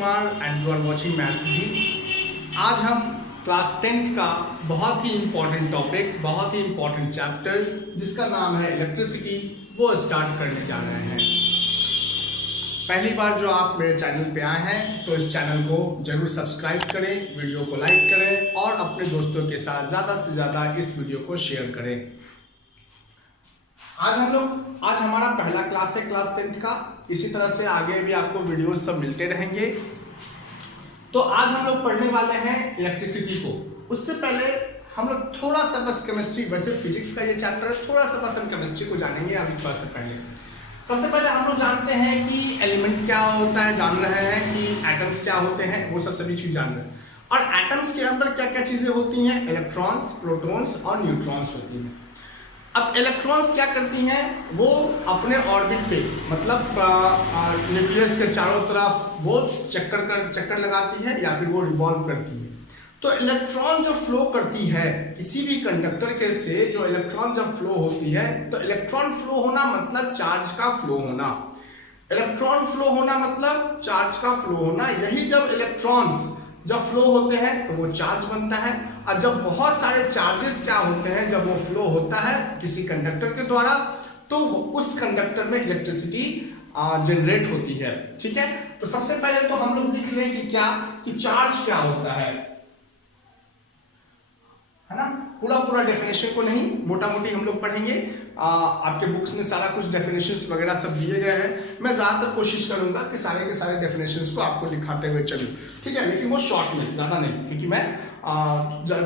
Kumar and you are watching maths ji. आज हम class 10th का बहुत ही इम्पोर्टेंट टॉपिक, बहुत ही इम्पोर्टेंट चैप्टर जिसका नाम है इलेक्ट्रिसिटी, वो स्टार्ट करने जा रहे हैं। पहली बार जो आप मेरे चैनल पे आए हैं तो इस चैनल को जरूर सब्सक्राइब करें, वीडियो को लाइक करें और अपने दोस्तों के साथ ज़्यादा से ज़्यादा इस वीडियो को शेयर करें। आज हमारा पहला क्लास है क्लास 10th का। इसी तरह से आगे भी आपको वीडियोस सब मिलते रहेंगे। तो आज हम लोग पढ़ने वाले हैं इलेक्ट्रिसिटी को। उससे पहले हम लोग थोड़ा सा बस केमिस्ट्री, वैसे फिजिक्स का ये चैप्टर है, थोड़ा सा बस हम केमिस्ट्री को जानेंगे अभी थोड़ा सा पहले। सबसे पहले हम लोग जानते हैं कि एलिमेंट क्या होता है, जान रहे हैं कि एटम्स क्या होते हैं, वो सब सभी चीज जान रहे हैं। और एटम्स के अंदर क्या क्या चीजें होती हैं, इलेक्ट्रॉन्स, प्रोटॉन्स और न्यूट्रॉन्स होती हैं। अब इलेक्ट्रॉन्स क्या करती हैं, वो अपने ऑर्बिट पे, मतलब न्यूक्लियस के चारों तरफ वो चक्कर लगाती है या फिर वो रिवॉल्व करती है। तो इलेक्ट्रॉन जो फ्लो करती है किसी भी कंडक्टर के से, जो इलेक्ट्रॉन जब फ्लो होती है, तो इलेक्ट्रॉन फ्लो होना मतलब चार्ज का फ्लो होना। इलेक्ट्रॉन फ्लो होना मतलब चार्ज का फ्लो होना। यही जब इलेक्ट्रॉन्स जब फ्लो होते हैं तो वो चार्ज बनता है। और जब बहुत सारे चार्जेस क्या होते हैं, जब वो फ्लो होता है किसी कंडक्टर के द्वारा, तो उस कंडक्टर में इलेक्ट्रिसिटी जनरेट होती है। ठीक है, तो सबसे पहले तो हम लोग लिख लें कि चार्ज क्या होता है ना। पूरा डेफिनेशन को नहीं, मोटा मोटी हम लोग पढ़ेंगे। आपके बुक्स में सारा कुछ डेफिनेशंस वगैरह सब दिए गए हैं। मैं ज्यादातर कोशिश करूंगा कि सारे के सारे डेफिनेशंस को आपको दिखाते हुए चलूं, ठीक है, लेकिन वो शॉर्ट में, ज्यादा नहीं, क्योंकि मैं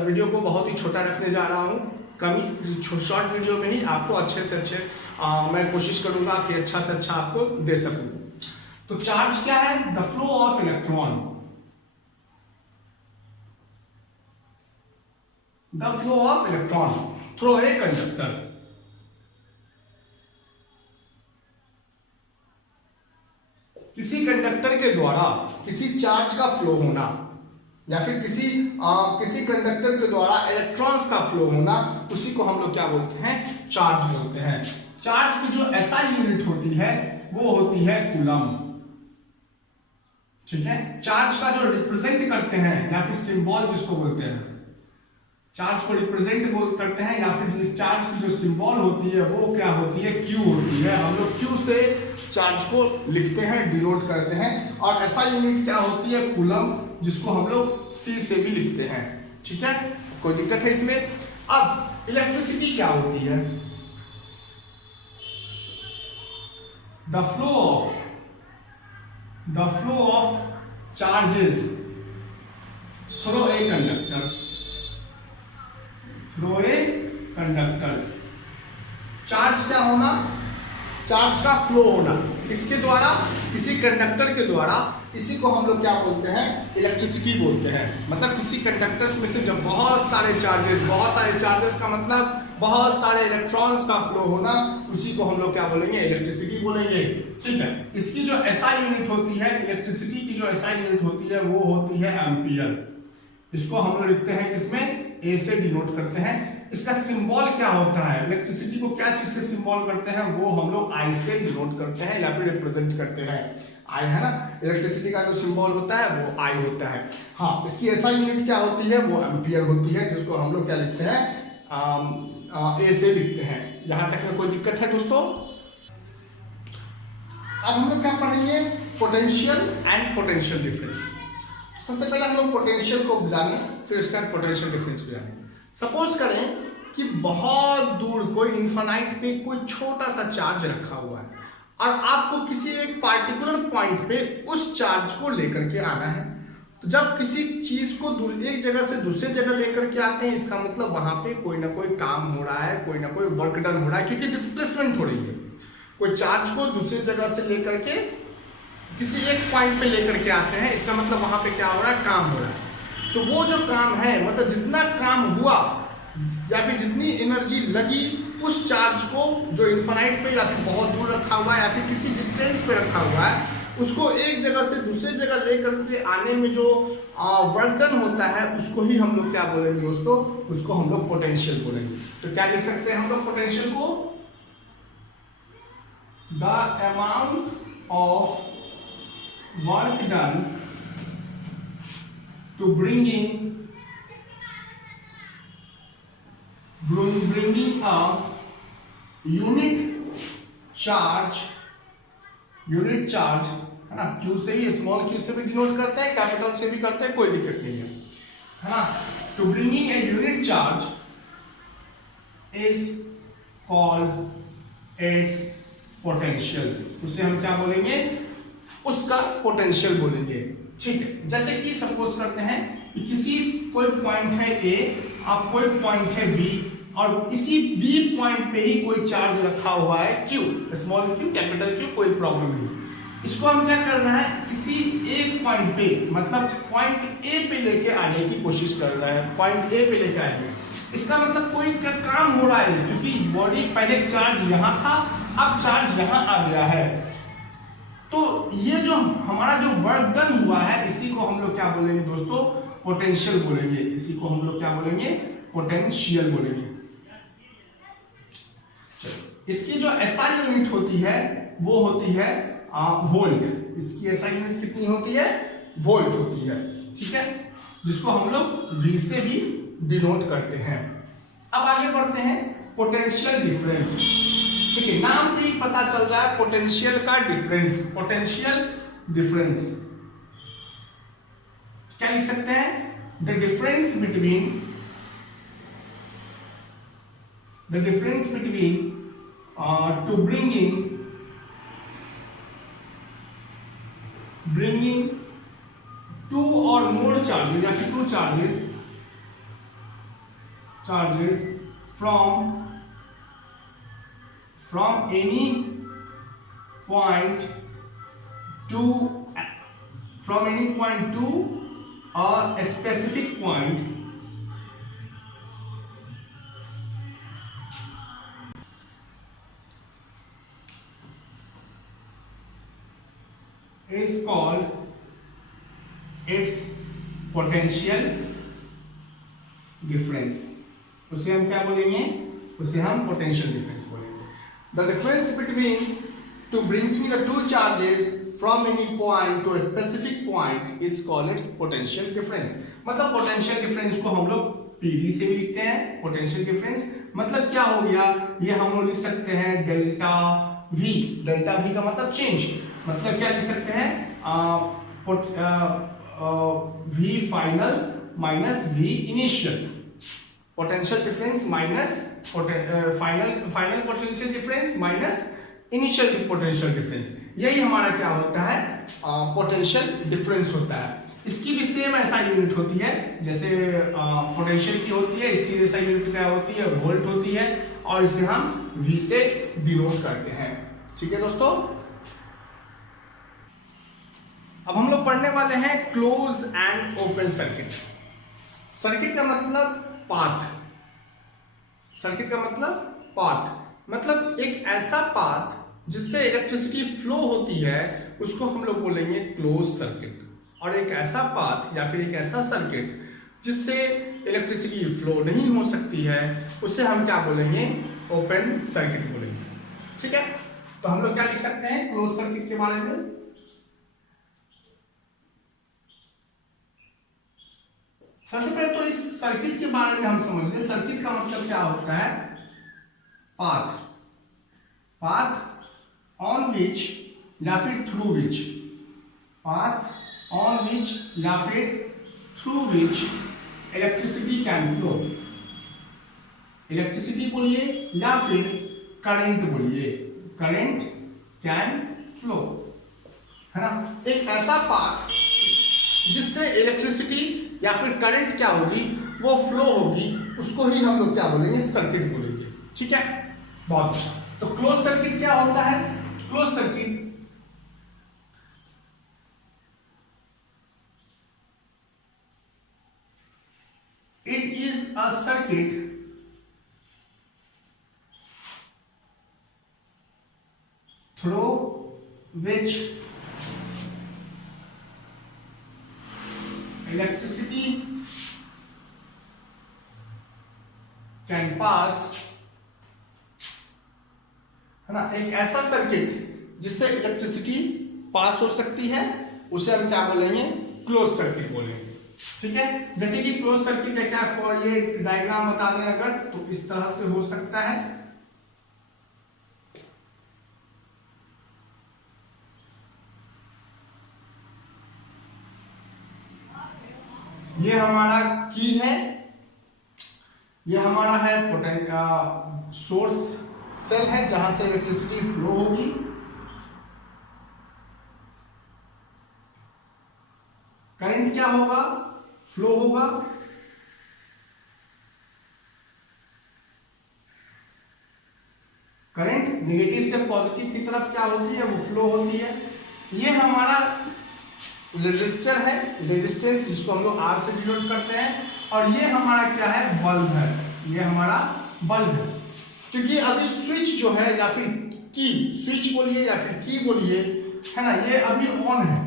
वीडियो को बहुत ही छोटा रखने जा रहा हूँ। शॉर्ट वीडियो में ही आपको अच्छे से अच्छे मैं कोशिश करूंगा कि अच्छा से अच्छा आपको दे सकूं। तो चार्ज क्या है, the flow of electron, the flow of electron through a conductor। किसी कंडक्टर के द्वारा किसी चार्ज का फ्लो होना, या फिर किसी कंडक्टर के द्वारा इलेक्ट्रॉन्स का फ्लो होना, उसी को हम लोग क्या बोलते हैं, चार्ज बोलते हैं। चार्ज की जो SI यूनिट होती है वो होती है कूलम। ठीक है, चार्ज का जो रिप्रेजेंट करते हैं या फिर सिंबल जिसको बोलते हैं, चार्ज को रिप्रेजेंट करते हैं, या फिर इस चार्ज की जो सिंबल होती है वो क्या होती है, Q होती है। हम लोग Q से चार्ज को लिखते हैं, डिनोट करते हैं। और SI यूनिट क्या होती है, कूलम, जिसको हम लोग C से भी लिखते हैं। ठीक है, कोई दिक्कत है इसमें। अब इलेक्ट्रिसिटी क्या होती है, the flow of charges through a conductor. Charge क्या होना, चार्ज का फ्लो होना, इसके द्वारा, किसी कंडक्टर के द्वारा। इसी को हम लोग क्या बोलते हैं, इलेक्ट्रिसिटी बोलते हैं। मतलब किसी कंडक्टर्स में से जब बहुत सारे चार्जेस का मतलब बहुत सारे इलेक्ट्रॉन्स का फ्लो होना, उसी को हम लोग क्या बोलेंगे, इलेक्ट्रिसिटी बोलेंगे। ठीक है, इसकी जो SI यूनिट होती है, इलेक्ट्रिसिटी की जो SI यूनिट होती है वो होती है एम्पियर। इसको हम लोग लिखते हैं किसमें, A से डिनोट करते हैं। इसका सिंबल क्या होता है, इलेक्ट्रिसिटी को क्या चीज से सिंबल करते हैं, वो हम लोग I से डिनोट करते हैं या फिर रिप्रेजेंट करते हैं। I है ना, इलेक्ट्रिसिटी का जो सिंबल होता है वो I होता है। हाँ, इसकी SI यूनिट क्या होती है, वो एम्पियर होती है, जिसको हम लोग क्या लिखते हैं, A से लिखते हैं। यहां तक में कोई दिक्कत है दोस्तों? अब हम लोग क्या पढ़ेंगे, पोटेंशियल एंड पोटेंशियल डिफरेंस। सबसे पहले हम लोग पोटेंशियल को जाने, फिर उसका पोटेंशियल डिफरेंस को जाने। सपोज करें कि बहुत दूर कोई इन्फिनाइट पे कोई छोटा सा चार्ज रखा हुआ है और आपको किसी एक पार्टिकुलर पॉइंट पे उस चार्ज को लेकर के आना है। तो जब किसी चीज को एक जगह से दूसरी जगह लेकर के आते हैं, इसका मतलब वहां पे कोई ना कोई काम हो रहा है, कोई ना कोई वर्क डन हो रहा है, क्योंकि डिस्प्लेसमेंट हो रही है। कोई चार्ज को दूसरी जगह से लेकर के किसी एक पॉइंट पे लेकर के आते हैं, इसका मतलब वहां पे क्या हो रहा है, काम हो रहा है। तो वो जो काम है, मतलब जितना काम हुआ या फिर जितनी एनर्जी लगी उस चार्ज को, जो इन्फिनाइट पे या फिर बहुत दूर रखा हुआ है या फिर किसी डिस्टेंस पे रखा हुआ है, उसको एक जगह से दूसरी जगह लेकर के आने में जो वर्क डन होता है, उसको ही हम लोग क्या बोलेंगे दोस्तों, उसको हम लोग पोटेंशियल बोलेंगे। तो क्या लिख सकते हैं हम लोग पोटेंशियल को, the amount of work done to bringing a unit charge है ना, Q से भी, स्मॉल q से भी डिनोट करते हैं, कैपिटल से भी करते हैं, कोई दिक्कत नहीं है ना। To bringing a unit charge is called its potential, उसे हम क्या बोलेंगे, उसका पोटेंशियल बोलेंगे। ठीक है, जैसे कि सपोज करते हैं कि किसी कोई पॉइंट है A और कोई पॉइंट है B, और इसी B पॉइंट पे ही कोई चार्ज रखा हुआ है Q, small q capital Q, कोई प्रॉब्लम नहीं। इसको हम क्या करना है, किसी एक पॉइंट पे, मतलब पॉइंट A पे लेके आने की कोशिश कर रहा है, पॉइंट A पे लेके आएंगे। इसका मतलब कोई का काम हो रहा है, क्योंकि बॉडी पहले चार्ज यहाँ था, अब चार्ज यहाँ आ गया है। तो ये जो हमारा जो वर्क डन हुआ है, इसी को हम लोग क्या बोलेंगे दोस्तों, पोटेंशियल बोलेंगे। इसी को हम लोग क्या बोलेंगे, पोटेंशियल बोलेंगे। इसकी जो एसआई यूनिट होती है वो होती है वोल्ट। इसकी एसआई यूनिट कितनी होती है, वोल्ट होती है, ठीक है, जिसको हम लोग V से भी डिनोट करते हैं। अब आगे बढ़ते हैं, पोटेंशियल डिफरेंस। देखिए नाम से ही पता चल रहा है पोटेंशियल का डिफरेंस। पोटेंशियल डिफरेंस क्या लिख सकते हैं, the difference between to bringing two or more charges या फिर two charges from any point to a specific point is called its potential difference। उसे हम क्या बोलेंगे, उसे हम potential difference बोलेंगे। The difference between to bringing the two charges from any point to a specific point is called its potential difference। मतलब potential difference को हम लोग PD से भी लिखते हैं। potential difference मतलब क्या हो गया, ये हम लोग लिख सकते हैं डेल्टा V। डेल्टा V का मतलब चेंज, मतलब क्या लिख सकते हैं, V final minus V initial. Potential difference minus final potential difference minus initial potential difference, यही हमारा क्या होता है, पोटेंशियल डिफरेंस होता है। इसकी भी सेम ऐसा यूनिट होती है जैसे पोटेंशियल की होती है, इसकी ऐसा यूनिट क्या होती है, वोल्ट होती है, और इसे हम V से डिनोट करते हैं। ठीक है दोस्तों, अब हम लोग पढ़ने वाले हैं close and open circuit. Circuit का मतलब पाथ, सर्किट का मतलब पाथ, मतलब एक ऐसा पाथ जिससे इलेक्ट्रिसिटी फ्लो होती है, उसको हम लोग बोलेंगे क्लोज सर्किट। और एक ऐसा पाथ या फिर एक ऐसा सर्किट जिससे इलेक्ट्रिसिटी फ्लो नहीं हो सकती है, उसे हम क्या बोलेंगे, ओपन सर्किट बोलेंगे। ठीक है, तो हम लोग क्या लिख सकते हैं क्लोज सर्किट के बारे में, सबसे पहले तो इस सर्किट के बारे में हम समझ लें। सर्किट का मतलब क्या होता है, पाथ, पाथ ऑन विच या फिर through which, path on which या फिर through which electricity can flow. Electricity बोलिए या फिर करंट बोलिए, करंट कैन फ्लो, है ना। एक ऐसा पाथ जिससे इलेक्ट्रिसिटी या फिर करंट क्या होगी, वो फ्लो होगी, उसको ही हम लोग क्या बोलेंगे, सर्किट बोलेंगे। ठीक है, बहुत अच्छा। तो क्लोज सर्किट क्या होता है, close circuit it is a circuit through which electricity can pass, है ना। एक ऐसा सर्किट जिससे इलेक्ट्रिसिटी पास हो सकती है, उसे हम क्या बोलेंगे, क्लोज सर्किट बोलेंगे। ठीक है, जैसे कि क्लोज सर्किट है क्या, फॉर ये डायग्राम बता दें अगर, तो इस तरह से हो सकता है। ये हमारा की है, ये हमारा है सोर्स सेल है जहां से इलेक्ट्रिसिटी फ्लो होगी। करंट क्या होगा, फ्लो होगा। करंट नेगेटिव से पॉजिटिव की तरफ क्या होती है, वो फ्लो होती है। ये हमारा रेजिस्टर है, रेजिस्टेंस जिसको हम लोग आर से डिनोट करते हैं। और ये हमारा क्या है, बल्ब है, ये हमारा बल्ब है। क्योंकि अभी स्विच जो है या फिर की, स्विच बोलिए या फिर की बोलिए, है ना, ये अभी ऑन है।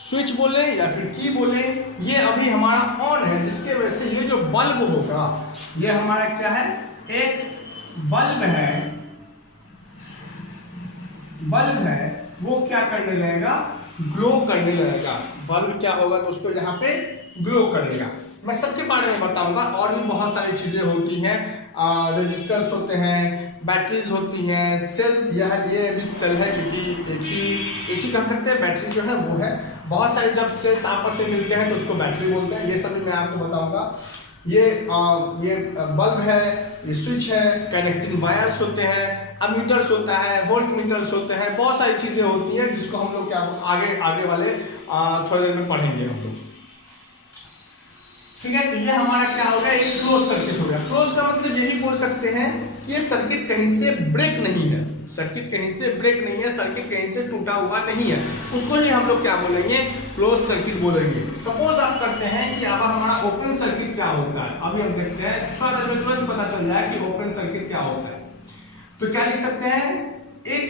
स्विच बोले या फिर की बोले, ये अभी हमारा ऑन है, जिसके वजह से ये जो बल्ब होगा, ये हमारा क्या है, एक बल्ब है। बल्ब है वो क्या करने लगेगा, ग्लो करने लगेगा। बल्ब क्या होगा दोस्तों, यहाँ पे ग्लो करेगा। मैं सबके बारे में बताऊंगा, और भी बहुत सारी चीजें होती हैं, रजिस्टर्स होते हैं, बैटरीज होती हैं, सेल, ये भी सेल है, क्योंकि एक ही कह सकते हैं, बैटरी जो है वो है। बहुत सारे जब सेल्स आपस में मिलते हैं तो उसको बैटरी बोलते हैं। ये सभी मैं आपको बताऊंगा। ये बल्ब है, ये स्विच है, कनेक्टिंग वायर्स होते हैं, अमीटर्स होता है, वोल्ट मीटर्स होते हैं, बहुत सारी चीजें होती हैं जिसको हम लोग क्या आगे वाले थोड़ी देर में पढ़ेंगे हम लोग। ठीक है, तो ये हमारा क्या हो गया, एक क्लोज सर्किट हो गया। क्लोज का मतलब यही बोल सकते हैं कि ये सर्किट कहीं से ब्रेक नहीं है, सर्किट कहीं से ब्रेक नहीं है, सर्किट कहीं से टूटा हुआ नहीं है, उसको ही हम लोग क्या बोलेंगे, क्लोज सर्किट बोलेंगे। सपोज आप करते हैं कि अब हमारा ओपन सर्किट क्या होता है, अभी हम देखते हैं, थोड़ा देर में तुरंत पता चल जाए कि ओपन सर्किट क्या होता है। तो क्या लिख सकते हैं, it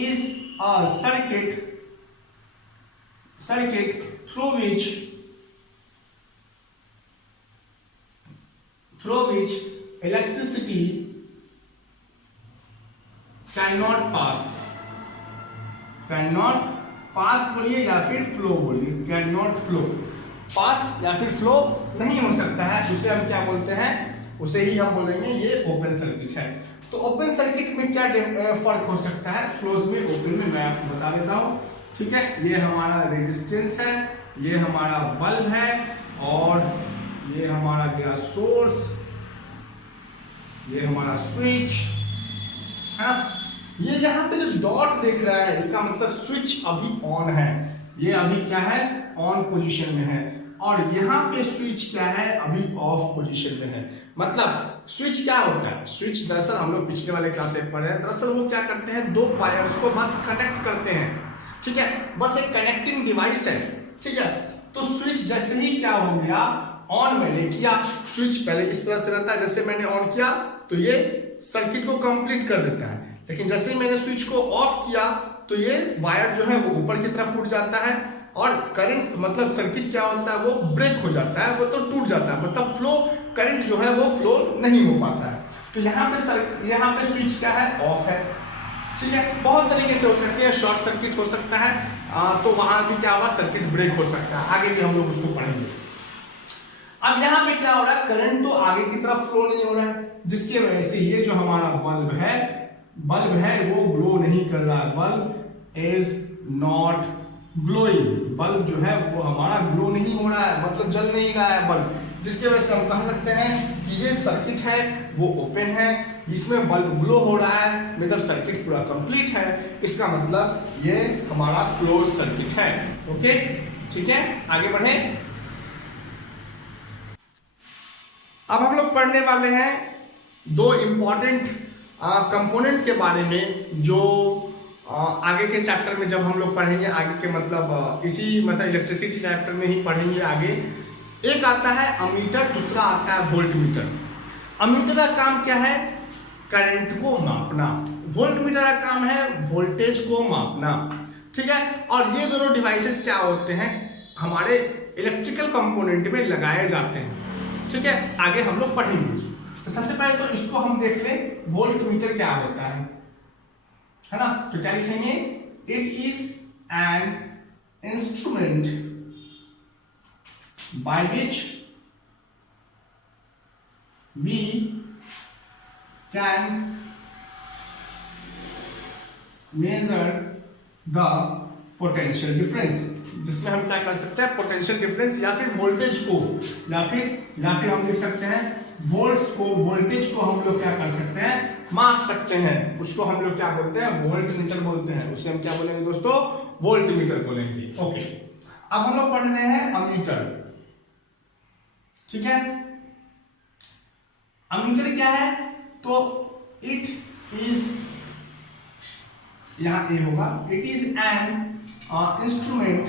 is a circuit through which electricity cannot pass बोलिए या फिर फ्लो बोलिए, cannot flow, पास या फिर फ्लो नहीं हो सकता है, उसे हम क्या बोलते हैं, उसे ही हम बोलेंगे ये ओपन सर्किट है। तो ओपन सर्किट में क्या फर्क हो सकता है, क्लोज में, ओपन में, मैं आपको बता देता हूं। ठीक है, ये हमारा रेजिस्टेंस है, ये हमारा बल्ब है, और ये हमारा गया सोर्स, ये हमारा स्विच है ना। ये यहाँ पे जो डॉट दिख रहा है, इसका मतलब स्विच अभी ऑन है, ये अभी क्या है, ऑन पोजीशन में है। और यहाँ पे स्विच क्या है, अभी ऑफ पोजीशन में है। मतलब स्विच क्या होता है, स्विच दरअसल हम लोग पिछले वाले क्लास में पढ़े हैं, दरअसल वो क्या करते हैं, दो वायर्स को बस कनेक्ट करते हैं। ठीक है, बस एक कनेक्टिंग डिवाइस है। ठीक है, तो स्विच जैसे ही क्या हो गया, ऑन मैंने किया, स्विच पहले इस तरह से रहता है, जैसे मैंने ऑन किया तो ये सर्किट को कंप्लीट कर देता है। लेकिन जैसे ही मैंने स्विच को ऑफ किया तो ये वायर जो है वो ऊपर की तरफ उठ जाता है, और करंट मतलब सर्किट क्या होता है, वो ब्रेक हो जाता है, वो तो टूट जाता है, मतलब फ्लो, करंट जो है वो फ्लो नहीं हो पाता है। तो यहाँ पे स्विच क्या है, ऑफ है। ठीक है, बहुत तरीके से हो सकते हैं, शॉर्ट सर्किट हो सकता है, तो वहां भी क्या होगा, सर्किट ब्रेक हो सकता है, आगे भी हम लोग उसको पढ़ेंगे। अब यहाँ पे क्या हो रहा है, करंट तो आगे की तरफ फ्लो नहीं हो रहा है, जिसके वजह से ये जो हमारा बल्ब है वो ग्लो नहीं कर रहा है, bulb is not glowing, bulb जो है वो हमारा ग्लो नहीं हो रहा है, मतलब जल नहीं रहा है बल्ब, जिसके वजह से हम कह सकते हैं कि ये सर्किट है वो ओपन है, इसमें बल्ब ग्लो हो रहा है, मतलब सर्किट पूरा कंप्लीट है, इसका मतलब ये हमारा क्लोज सर्किट है। ओके, ठीक है, आगे बढ़े। अब हम लोग पढ़ने वाले हैं दो इंपॉर्टेंट कंपोनेंट के बारे में, जो आगे के चैप्टर में जब हम लोग पढ़ेंगे, आगे के मतलब इलेक्ट्रिसिटी चैप्टर में ही पढ़ेंगे आगे। एक आता है अमीटर, दूसरा आता है वोल्ट मीटर। अमीटर का काम क्या है, करंट को मापना, वोल्ट मीटर का काम है वोल्टेज को मापना। ठीक है, और ये दोनों डिवाइसेस क्या होते हैं, हमारे इलेक्ट्रिकल कंपोनेंट में लगाए जाते हैं। ठीक है, आगे हम लोग पढ़ेंगे इसको। तो सबसे पहले तो इसको हम देख लें, वोल्ट मीटर क्या होता है ना। तो क्या लिखेंगे, it is an instrument by which we can measure the potential difference, जिसमें हम क्या कर सकते हैं, पोटेंशियल डिफरेंस या फिर वोल्टेज को, या फिर हम लिख सकते हैं वोल्ट्स को, वोल्टेज को हम लोग क्या कर सकते हैं, माप सकते हैं। उसको हम लोग क्या बोलते हैं, वोल्ट मीटर बोलते हैं। उसे हम क्या बोलेंगे दोस्तों, वोल्ट मीटर बोलेंगे। ओके, अब हम लोग पढ़ रहे हैं अमीटर। ठीक है, अमीटर क्या है, तो इट इज, यहां ए होगा, इट इज एन इंस्ट्रूमेंट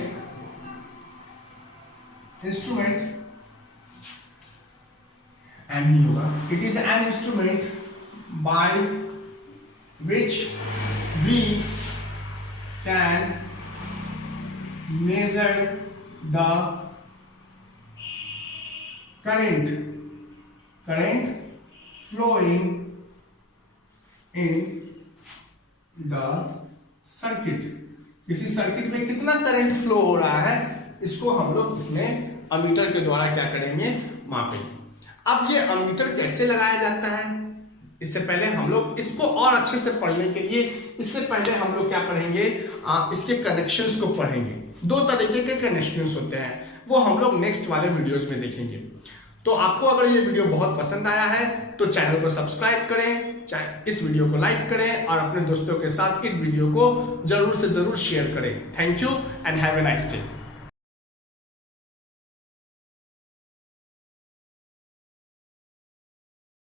एन ही होगा, it is an instrument by which we can measure the current flowing in the circuit। किसी सर्किट में कितना करंट फ्लो हो रहा है, इसको हम लोग इसमें अमीटर के द्वारा क्या करेंगे, मापेंगे। अब ये अमीटर कैसे लगाया जाता है, इससे पहले हम लोग इसको और अच्छे से पढ़ने के लिए, इससे पहले हम लोग क्या पढ़ेंगे, इसके कनेक्शंस को पढ़ेंगे। दो तरीके के कनेक्शंस होते हैं, वो हम लोग नेक्स्ट वाले वीडियोस में देखेंगे। तो आपको अगर ये वीडियो बहुत पसंद आया है तो चैनल को सब्सक्राइब करें, इस वीडियो को लाइक करें और अपने दोस्तों के साथ इस वीडियो को जरूर से जरूर शेयर करें। Thank you and have a nice day.